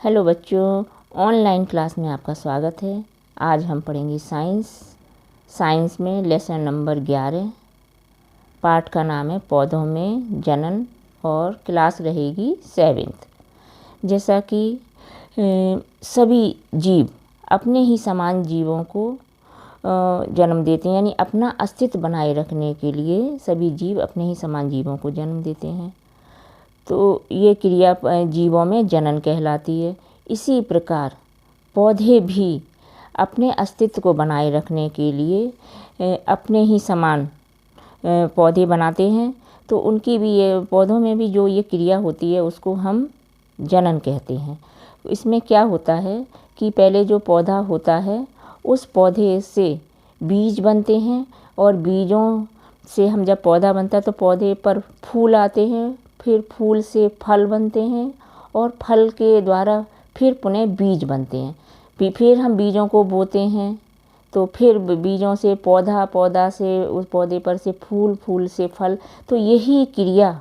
Hello बच्चों, online class में आपका स्वागत है। आज हम पढ़ेंगे साइंस में लेसन नंबर 11। पाठ का नाम है पौधों में जनन और क्लास रहेगी 7th। जैसा कि सभी जीव अपने ही समान जीवों को जन्म देते हैं, यानी अपना अस्तित्व बनाए रखने के लिए सभी जीव अपने ही समान जीवों को जन्म देते हैं। तो ये क्रिया जीवों में जनन कहलाती है। इसी प्रकार पौधे भी अपने अस्तित्व को बनाए रखने के लिए अपने ही समान पौधे बनाते हैं। तो उनकी भी ये पौधों में भी जो ये क्रिया होती है उसको हम जनन कहते हैं। इसमें क्या होता है कि पहले जो पौधा होता है उस पौधे से बीज बनते हैं, और बीजों से हम जब पौधा बनता है तो पौधे पर फूल आते हैं, फिर फूल से फल बनते हैं, और फल के द्वारा फिर पुनः बीज बनते हैं। फिर हम बीजों को बोते हैं, तो फिर बीजों से पौधा, पौधा से उस पौधे पर से फूल, फूल से फल। तो यही क्रिया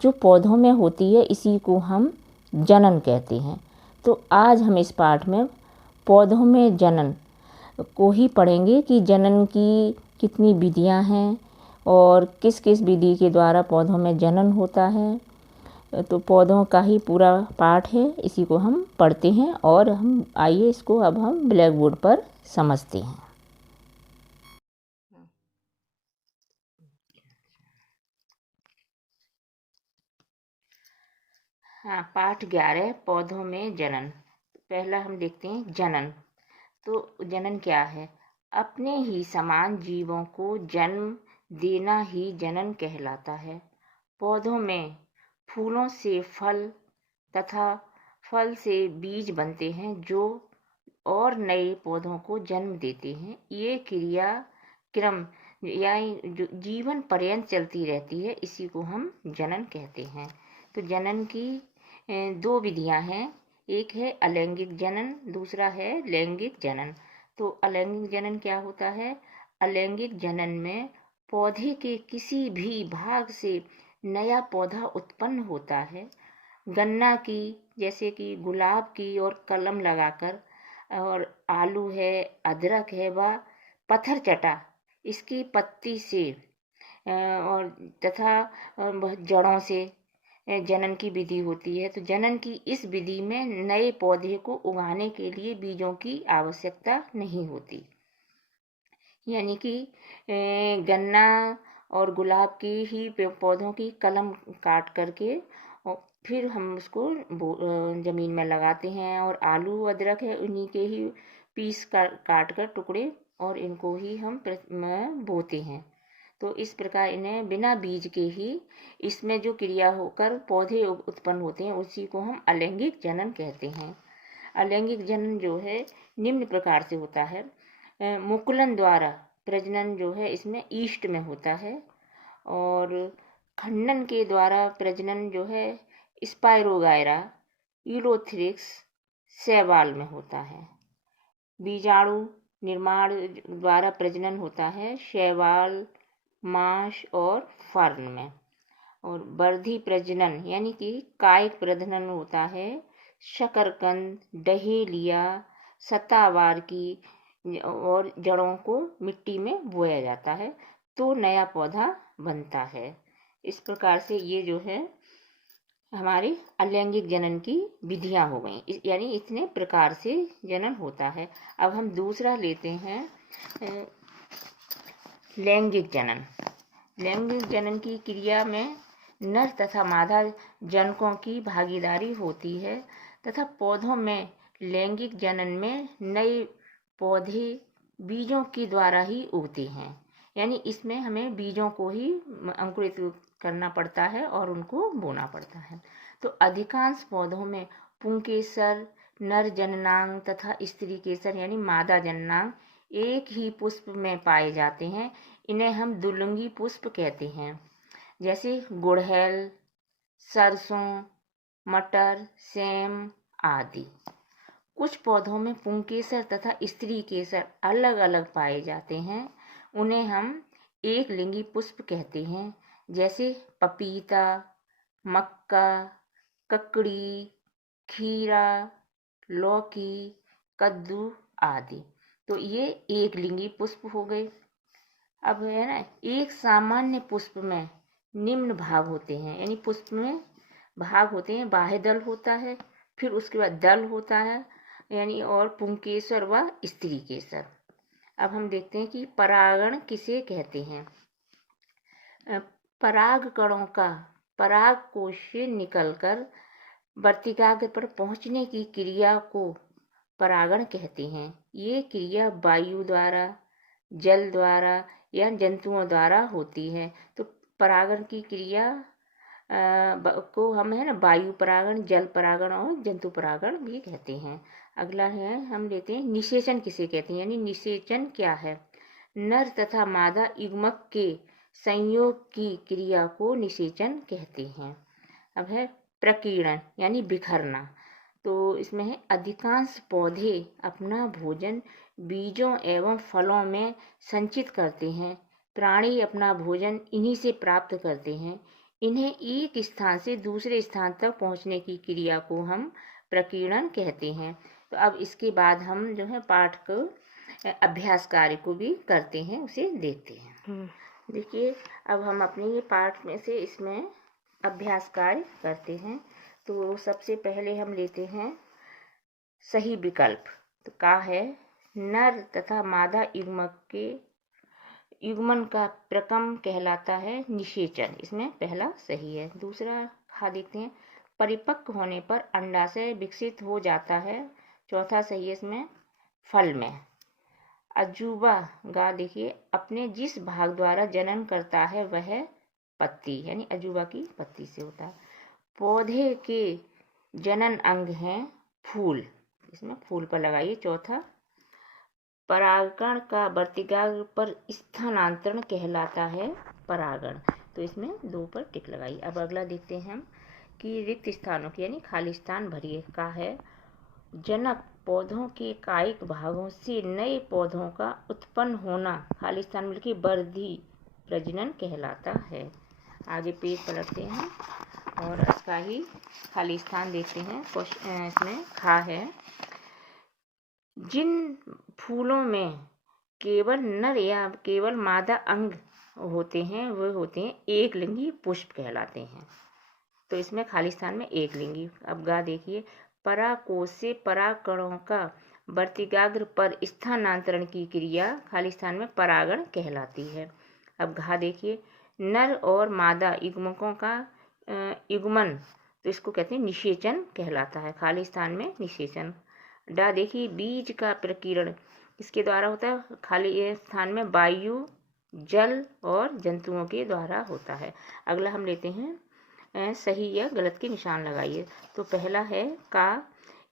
जो पौधों में होती है इसी को हम जनन कहते हैं। तो आज हम इस पाठ में पौधों में जनन को ही पढ़ेंगे कि जनन की कितनी विधियां हैं और किस किस विधि के द्वारा पौधों में जनन होता है। तो पौधों का ही पूरा पाठ है, इसी को हम पढ़ते हैं। और हम आइए इसको अब हम ब्लैक बोर्ड पर समझते हैं। हाँ, पाठ 11 पौधों में जनन। पहला हम देखते हैं जनन। तो जनन क्या है? अपने ही समान जीवों को जन्म देना ही जनन कहलाता है। पौधों में फूलों से फल तथा फल से बीज बनते हैं जो और नए पौधों को जन्म देते हैं। ये क्रिया क्रम यानी जो जीवन पर्यंत चलती रहती है, इसी को हम जनन कहते हैं। तो जनन की दो विधियां हैं। एक है अलैंगिक जनन, दूसरा है लैंगिक जनन। तो अलैंगिक जनन क्या होता है? अलैंगिक जनन में पौधे के किसी भी भाग से नया पौधा उत्पन्न होता है। गन्ना की, जैसे कि गुलाब की और कलम लगाकर, और आलू है, अदरक है, व पत्थर चटा इसकी पत्ती से और तथा जड़ों से जनन की विधि होती है। तो जनन की इस विधि में नए पौधे को उगाने के लिए बीजों की आवश्यकता नहीं होती। यानी कि गन्ना और गुलाब की ही पौधों की कलम काट करके और फिर हम उसको ज़मीन में लगाते हैं। और आलू अदरक है, उन्हीं के ही पीस काट कर टुकड़े, और इनको ही हम बोते हैं। तो इस प्रकार इन्हें बिना बीज के ही इसमें जो क्रिया होकर पौधे उत्पन्न होते हैं उसी को हम अलैंगिक जनन कहते हैं। अलैंगिक जनन जो है निम्न प्रकार से होता है। मुकुलन द्वारा प्रजनन जो है इसमें ईस्ट में होता है, और खंडन के द्वारा प्रजनन जो है स्पाइरोगायरा, यूलोथ्रिक्स, शैवाल में होता है। बीजाणु निर्माण द्वारा प्रजनन होता है शैवाल, मांस और फर्न में। और वर्धी प्रजनन यानी कि कायिक प्रजनन होता है शकरकंद, डहेलिया, सतावार की, और जड़ों को मिट्टी में बोया जाता है तो नया पौधा बनता है। इस प्रकार से ये जो है हमारे अलैंगिक जनन की विधियां हो गई, यानी इतने प्रकार से जनन होता है। अब हम दूसरा लेते हैं लैंगिक जनन। लैंगिक जनन की क्रिया में नर तथा मादा जनकों की भागीदारी होती है तथा पौधों में लैंगिक जनन में नए पौधे बीजों के द्वारा ही उगते हैं। यानी इसमें हमें बीजों को ही अंकुरित करना पड़ता है और उनको बोना पड़ता है। तो अधिकांश पौधों में पुंकेसर, नर जननांग तथा स्त्री केसर यानी मादा जननांग एक ही पुष्प में पाए जाते हैं। इन्हें हम दुलंगी पुष्प कहते हैं, जैसे गुड़हल, सरसों, मटर, सेम आदि। कुछ पौधों में पुंकेसर तथा स्त्री केसर अलग अलग पाए जाते हैं। उन्हें हम एक लिंगी पुष्प कहते हैं, जैसे पपीता, मक्का, ककड़ी, खीरा, लौकी, कद्दू आदि। तो ये एक लिंगी पुष्प हो गए। अब है ना, एक सामान्य पुष्प में निम्न भाग होते हैं, यानी पुष्प में भाग होते हैं। बाह्य दल होता है, फिर उसके बाद दल होता है, यानी और पुंकेसर व स्त्री केसर। अब हम देखते हैं कि परागण किसे कहते हैं। पराग कणों का पराग कोश से निकलकर वर्तिकाग्र पर पहुंचने की क्रिया को परागण कहते हैं। ये क्रिया वायु द्वारा, जल द्वारा या जंतुओं द्वारा होती है। तो परागण की क्रिया को हम है ना वायु परागण, जल परागण और जंतु परागण भी कहते हैं। अगला है, हम लेते हैं निषेचन किसे कहते हैं, यानी निषेचन क्या है। नर तथा मादा युग्मक के संयोग की क्रिया को निषेचन कहते हैं। अब है प्रकीर्णन, यानी बिखरना। तो इसमें है अधिकांश पौधे अपना भोजन बीजों एवं फलों में संचित करते हैं। प्राणी अपना भोजन इन्हीं से प्राप्त करते हैं। इन्हें एक स्थान से दूसरे स्थान तक पहुंचने की क्रिया को हम प्रकीर्णन कहते हैं। तो अब इसके बाद हम जो है पाठ को अभ्यास कार्य को भी करते हैं, उसे देखते हैं। देखिए, अब हम अपने ये पाठ में से इसमें अभ्यास कार्य करते हैं। तो सबसे पहले हम लेते हैं सही विकल्प। तो का है, नर तथा मादा युग्मक के युग्मन का प्रकम कहलाता है निषेचन। इसमें पहला सही है। दूसरा खा देखते हैं, परिपक्व होने पर अंडाशय विकसित हो जाता है। चौथा सही है इसमें फल में। अजूबा गा देखिए, अपने जिस भाग द्वारा जनन करता है वह पत्ती, यानी अजूबा की पत्ती से होता है। पौधे के जनन अंग हैं फूल, इसमें फूल पर लगाइए। चौथा, परागण का वर्तिकाग्र पर स्थानांतरण कहलाता है परागण। तो इसमें 2 पर टिक लगाइए। अब अगला देखते हैं हम कि रिक्त स्थानों की, यानी खाली स्थान भरिए। का है, जनक पौधों के कायिक भागों से नए पौधों का उत्पन्न होना खाली स्थान मिलकर वर्धी प्रजनन कहलाता है। आगे पेज पलटते हैं और इसका ही खाली स्थान देखते हैं। इसमें खा है, जिन फूलों में केवल नर या केवल मादा अंग होते हैं वे होते हैं एक लिंगी पुष्प कहलाते हैं। तो इसमें खाली स्थान में एक लिंगी। अब गा देखिए, पराकोश से परागकणों का वर्तिकाग्र पर स्थानांतरण की क्रिया खाली स्थान में परागण कहलाती है। अब घा देखिए, नर और मादा युग्मकों का युग्मन, तो इसको कहते हैं निषेचन कहलाता है। खाली स्थान में निषेचन। डा देखिए, बीज का प्रकीर्ण इसके द्वारा होता है। खाली स्थान में वायु, जल और जंतुओं के द्वारा होता है। अगला हम लेते हैं सही या गलत के निशान लगाइए। तो पहला है का,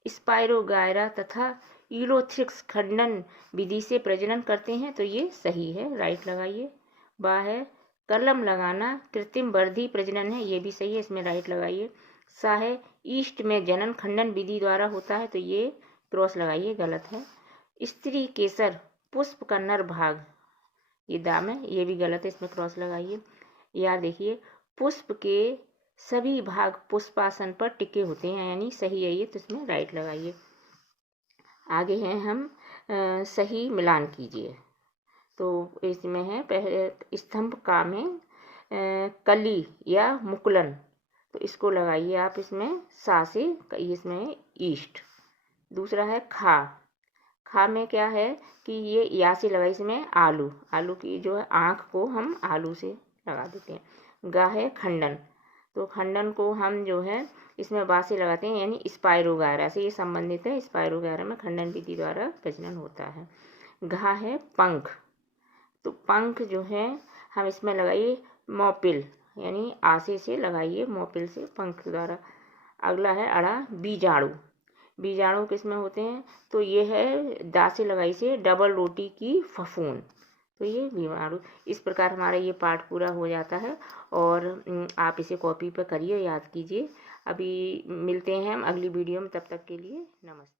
स्पाइरोगायरा तथा यूलोथ्रिक्स खंडन विधि से प्रजनन करते हैं। तो ये सही है, राइट लगाइए। बा है, कलम लगाना कृत्रिम वर्धी प्रजनन है। ये भी सही है, इसमें राइट लगाइए। सा है, ईस्ट में जनन खंडन विधि द्वारा होता है। तो ये क्रॉस लगाइए, गलत है। स्त्री केसर पुष्प का नर भाग, ये दाम है, ये भी गलत है, इसमें क्रॉस लगाइए। या देखिए, पुष्प के सभी भाग पुष्पासन पर टिके होते हैं, यानी सही है ये, तो इसमें राइट लगाइए। आगे हैं हम सही मिलान कीजिए। तो इसमें है पहले स्तंभ का में कली या मुकुलन, तो इसको लगाइए आप इसमें सा से, इसमें ईस्ट। दूसरा है खा, खा में क्या है कि ये या से लगाई, इसमें आलू, आलू की जो है आँख को हम आलू से लगा देते हैं। गा है खंडन, तो खंडन को हम जो है इसमें बा से लगाते हैं, यानी स्पाइरोगायरा से ये संबंधित है। स्पाइरोगायरा में खंडन विधि द्वारा प्रजनन होता है। घा है पंख, तो पंख जो है हम इसमें लगाइए मोपिल, यानी आसे से लगाइए, मोपिल से पंख द्वारा। अगला है अड़ा बीजाणु, बीजाणु किसमें होते हैं, तो ये है दा से लगाई से डबल रोटी की फफूंद, तो ये बीजाणु। इस प्रकार हमारा ये पाठ पूरा हो जाता है और आप इसे कॉपी पर करिए, याद कीजिए। अभी मिलते हैं हम अगली वीडियो में, तब तक के लिए नमस्ते।